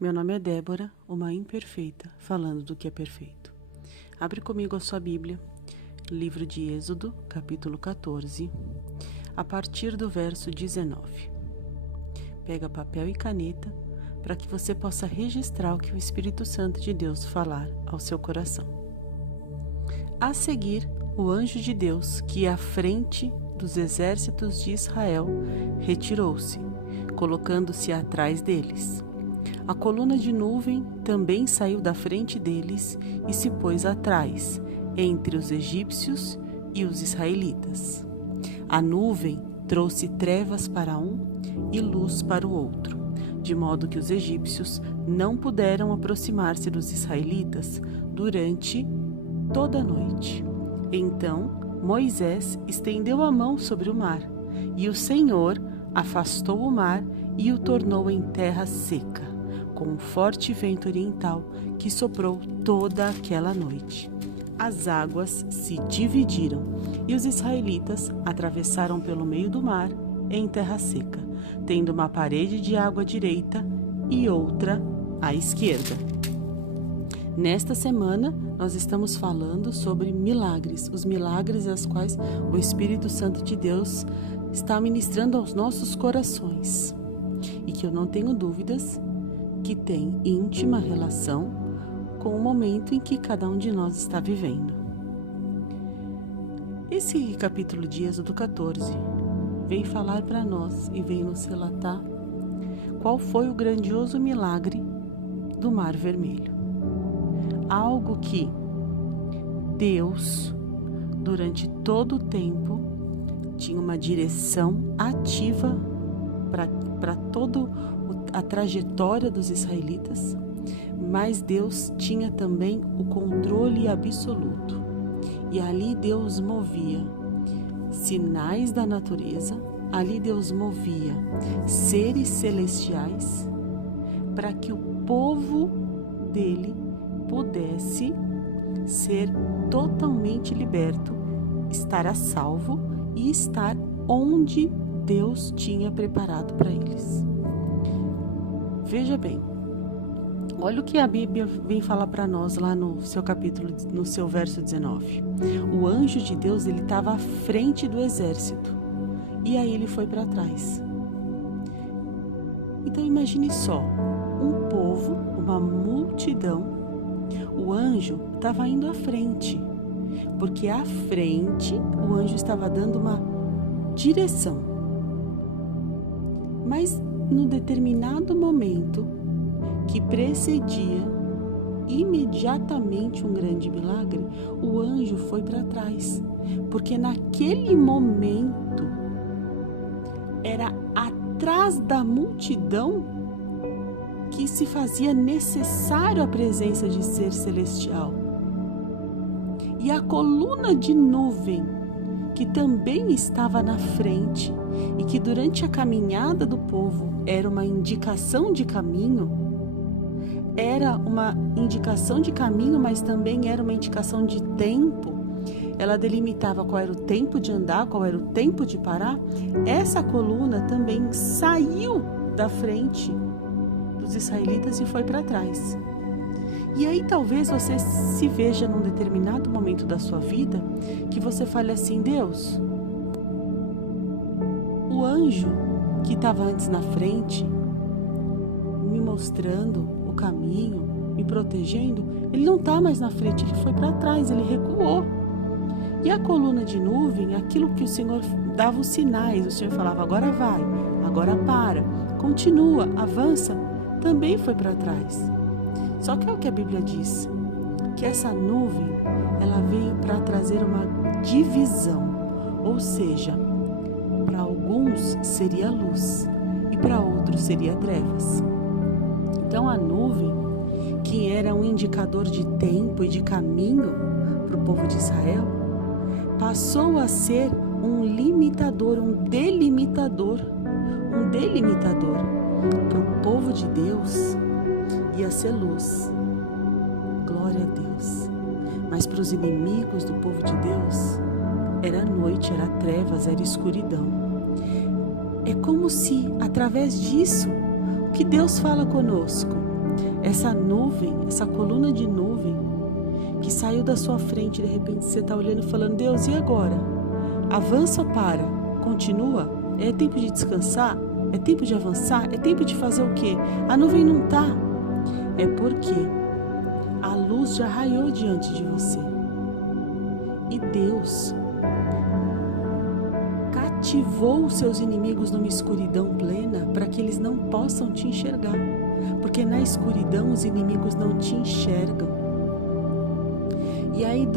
Meu nome é Débora, uma imperfeita, falando do que é perfeito. Abre comigo a sua Bíblia, livro de Êxodo, capítulo 14, a partir do verso 19. Pega papel e caneta para que você possa registrar o que o Espírito Santo de Deus falar ao seu coração. A seguir, o anjo de Deus, que ia à frente dos exércitos de Israel, retirou-se, colocando-se atrás deles. A coluna de nuvem também saiu da frente deles e se pôs atrás, entre os egípcios e os israelitas. A nuvem trouxe trevas para um e luz para o outro, de modo que os egípcios não puderam aproximar-se dos israelitas durante toda a noite. Então Moisés estendeu a mão sobre o mar, e o Senhor afastou o mar e o tornou em terra seca, com um forte vento oriental que soprou toda aquela noite. As águas se dividiram e os israelitas atravessaram pelo meio do mar em terra seca, tendo uma parede de água à direita e outra à esquerda. Nesta semana, nós estamos falando sobre milagres, os milagres aos quais o Espírito Santo de Deus está ministrando aos nossos corações e que eu não tenho dúvidas que tem íntima relação com o momento em que cada um de nós está vivendo. Esse capítulo de Êxodo 14 vem falar para nós e vem nos relatar qual foi o grandioso milagre do Mar Vermelho. Algo que Deus, durante todo o tempo, tinha uma direção ativa para toda a trajetória dos israelitas, mas Deus tinha também o controle absoluto. E ali Deus movia sinais da natureza, ali Deus movia seres celestiais para que o povo dele pudesse ser totalmente liberto, estar a salvo e estar onde Deus tinha preparado para eles. Veja bem, olha o que a Bíblia vem falar para nós lá no seu capítulo, no seu verso 19. O anjo de Deus, ele estava à frente do exército e aí ele foi para trás. Então imagine só, um povo, uma multidão, o anjo estava indo à frente, porque à frente o anjo estava dando uma direção. Mas no determinado momento que precedia imediatamente um grande milagre, o anjo foi para trás, porque naquele momento era atrás da multidão que se fazia necessário a presença de ser celestial. E a coluna de nuvem, que também estava na frente e que durante a caminhada do povo era uma indicação de caminho, mas também era uma indicação de tempo. Ela delimitava qual era o tempo de andar, qual era o tempo de parar. Essa coluna também saiu da frente dos israelitas e foi para trás. E aí talvez você se veja num determinado momento da sua vida que você fale assim: Deus, o anjo que estava antes na frente, me mostrando o caminho, me protegendo, ele não está mais na frente, ele foi para trás, ele recuou. E a coluna de nuvem, aquilo que o Senhor dava os sinais, o Senhor falava: agora vai, agora para, continua, avança, também foi para trás. Só que é o que a Bíblia diz, que essa nuvem, ela veio para trazer uma divisão, ou seja, para alguns seria luz e para outros seria trevas. Então a nuvem, que era um indicador de tempo e de caminho para o povo de Israel, passou a ser um limitador, um delimitador para o povo de Deus. Ia ser luz, glória a Deus, mas para os inimigos do povo de Deus era noite, era trevas, era escuridão. É como se através disso O que Deus fala conosco? Essa nuvem, essa coluna de nuvem que saiu da sua frente, de repente você está olhando e falando: Deus, e agora? Avança ou para? Continua? É tempo de descansar? É tempo de avançar? É tempo de fazer o quê? A nuvem não está. É porque a luz já raiou diante de você. E Deus cativou os seus inimigos numa escuridão plena para que eles não possam te enxergar. Porque na escuridão os inimigos não te enxergam. E aí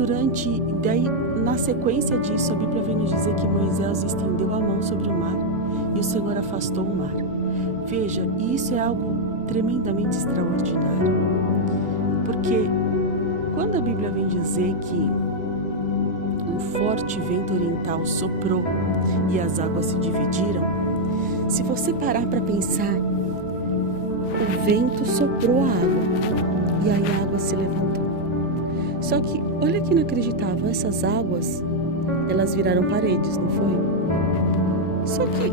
na sequência disso, a Bíblia vem nos dizer que Moisés estendeu a mão sobre o mar e o Senhor afastou o mar. Veja, isso é algo tremendamente extraordinário. Porque quando a Bíblia vem dizer que um forte vento oriental soprou e as águas se dividiram, se você parar para pensar, o vento soprou a água e aí a água se levantou. Só que, olha que inacreditável, essas águas, elas viraram paredes, não foi? Só que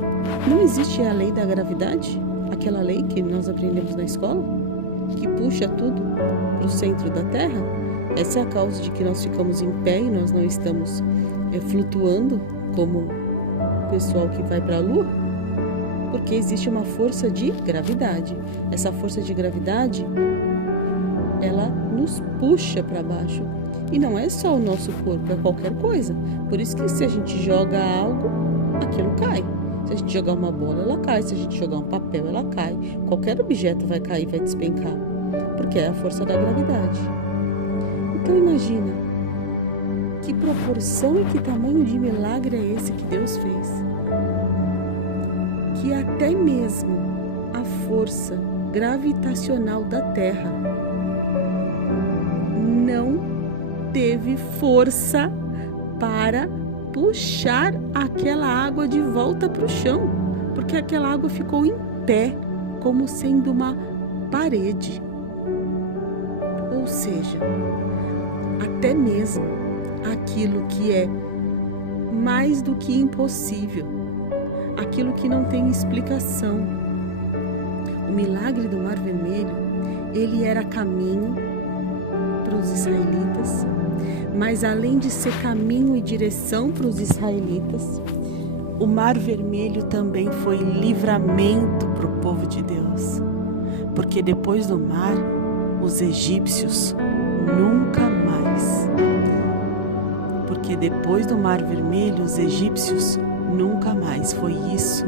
não existe a lei da gravidade, aquela lei que nós aprendemos na escola, que puxa tudo para o centro da Terra. Essa é a causa de que nós ficamos em pé e nós não estamos flutuando como o pessoal que vai para a Lua, porque existe uma força de gravidade. Essa força de gravidade, ela nos puxa para baixo. E não é só o nosso corpo, é qualquer coisa. Por isso que se a gente joga algo, aquilo cai. Se a gente jogar uma bola, ela cai. Se a gente jogar um papel, ela cai. Qualquer objeto vai cair, vai despencar. Porque é a força da gravidade. Então imagina, que proporção e que tamanho de milagre é esse que Deus fez? Que até mesmo a força gravitacional da Terra não teve força para puxar aquela água de volta para o chão, porque aquela água ficou em pé, como sendo uma parede. Ou seja, até mesmo aquilo que é mais do que impossível, aquilo que não tem explicação. O milagre do Mar Vermelho, ele era caminho para os israelitas, mas além de ser caminho e direção para os israelitas, o Mar Vermelho também foi livramento para o povo de Deus, porque depois do mar, os egípcios nunca mais. Porque depois do Mar Vermelho, os egípcios nunca mais. Foi isso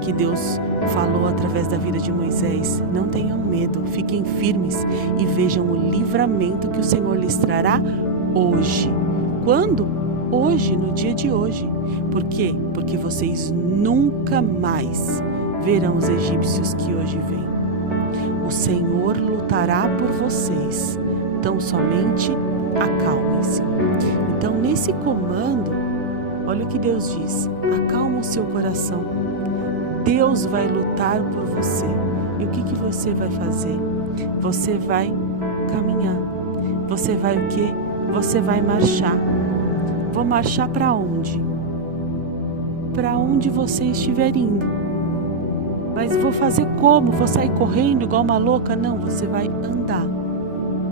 que Deus falou através da vida de Moisés. Não tenham medo, fiquem firmes e vejam o livramento que o Senhor lhes trará hoje. Quando? Hoje, no dia de hoje. Por quê? Porque vocês nunca mais verão os egípcios que hoje vêm. O Senhor lutará por vocês, tão somente acalmem-se. Então, nesse comando, olha o que Deus diz: acalma o seu coração. Deus vai lutar por você. E o que você vai fazer? Você vai caminhar. Você vai o quê? Você vai marchar. Vou marchar para onde? Para onde você estiver indo. Mas vou fazer como? Vou sair correndo igual uma louca? Não, você vai andar.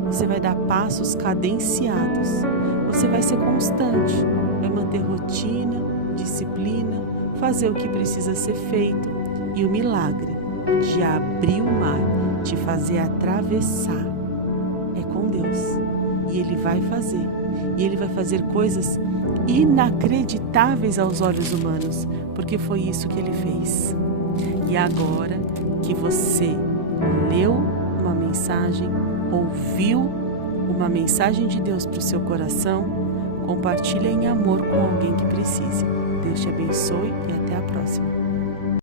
Você vai dar passos cadenciados. Você vai ser constante. Vai manter rotina, disciplina, fazer o que precisa ser feito. E o milagre de abrir o mar, de fazer atravessar, é com Deus. E Ele vai fazer. E Ele vai fazer coisas inacreditáveis aos olhos humanos, porque foi isso que Ele fez. E agora que você leu uma mensagem, ouviu uma mensagem de Deus para o seu coração, compartilhe em amor com alguém que precise. Deus te abençoe e até a próxima.